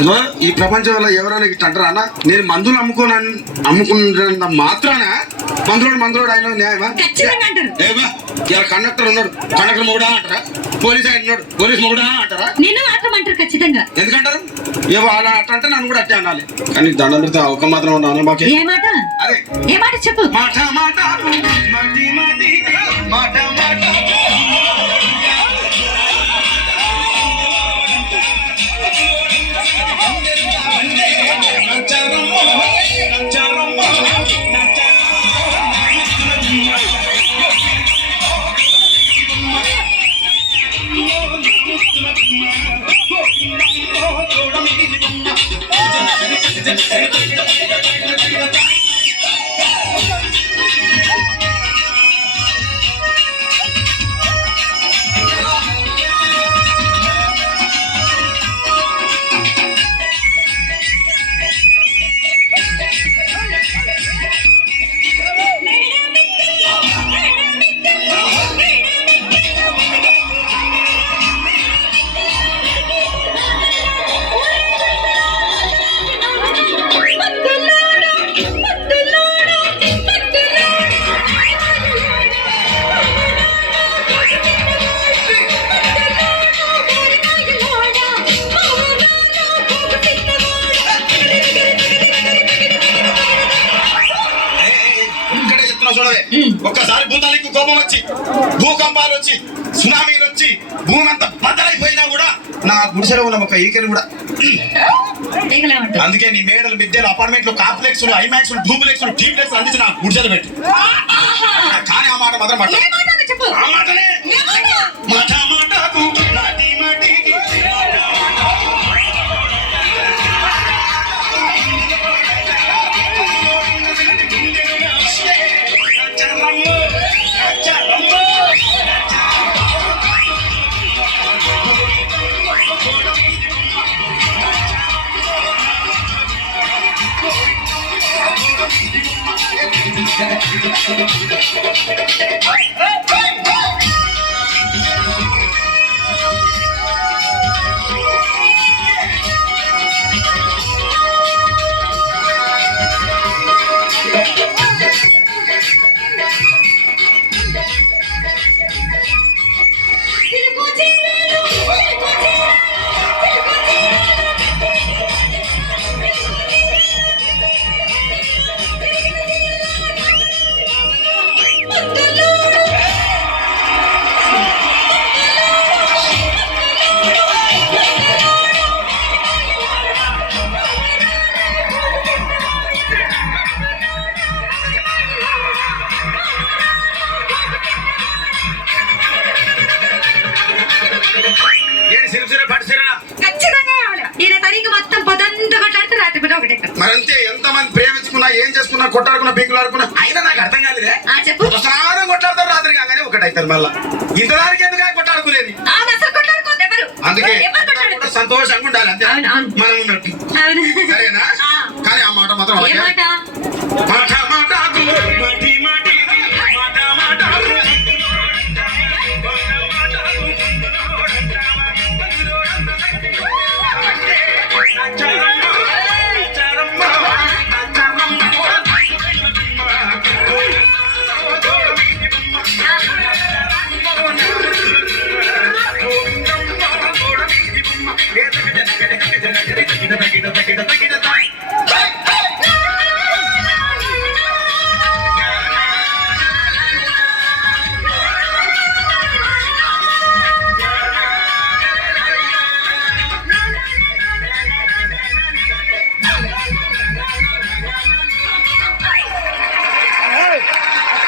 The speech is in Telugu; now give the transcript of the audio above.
ఇగో ఈ ప్రపంచంలో ఎవరైనా ఇట్లా అంటారా అన్న? నేను మందులు అమ్ముకున్నంత మాత్రాన మందులోడు ఆయన న్యాయమా? ఏమా ఇలా కండక్టర్ ఉన్నాడు, కండక్టర్ మొగుడా అంటారా? పోలీస్ ఆయన ఉన్నాడు, పోలీస్ మొగుడా అంటారా? నేను మాత్రం అంటారు ఖచ్చితంగా. ఎందుకంటారు? ఏవో అలా అట్లా అంటే నన్ను కూడా అట్టే అనాలి. కానీ దండం పెడితే ఒక మాత్రం ఉన్నాను మాకు. ఏ మాట? అదే ఏ మాట చెప్పు. మాట మాట మటి మటి మాట మాట ఒక్కసారి భూతానికి కోపం వచ్చి, భూకంపాలు వచ్చి, సునామీలు వచ్చి, భూమి అంతా బద్దలైపోయినా కూడా నా గుడిసెలో ఉన్న ఒక ఈకని కూడా. అందుకే నీ మేడలు, మిద్దెలు, అపార్ట్మెంట్లు, కాంప్లెక్స్, ఐమాక్స్, డూప్లెక్స్, టీప్లెక్స్ అందించి నా గుడిసెలు పెట్టి. కానీ ఆ మాట మాత్రం మాట ఆ మాటనే మాట మాటకు నాటి మాటికి మరంతే. ఎంతమంది ప్రేమించుకున్నా, ఏం చేసుకున్నా, కొట్టాడుకున్నా, బీకులు ఆడుకున్నా అయినా నాకు అర్థం కాలేదే. ఒకసారి కొట్లాడతారు, రాత్రి కాగానే ఒకటైతారు. మళ్ళా ఇంతదానికి ఎందుకు కొట్టాడుకునేది? అందుకే సంతోషంగా ఉండాలి, అంతే మనం ఉన్నట్టు. సరేనా? కానీ ఆ మాట మాత్రం మాట మాట గిడ గిడ గిడ గిడ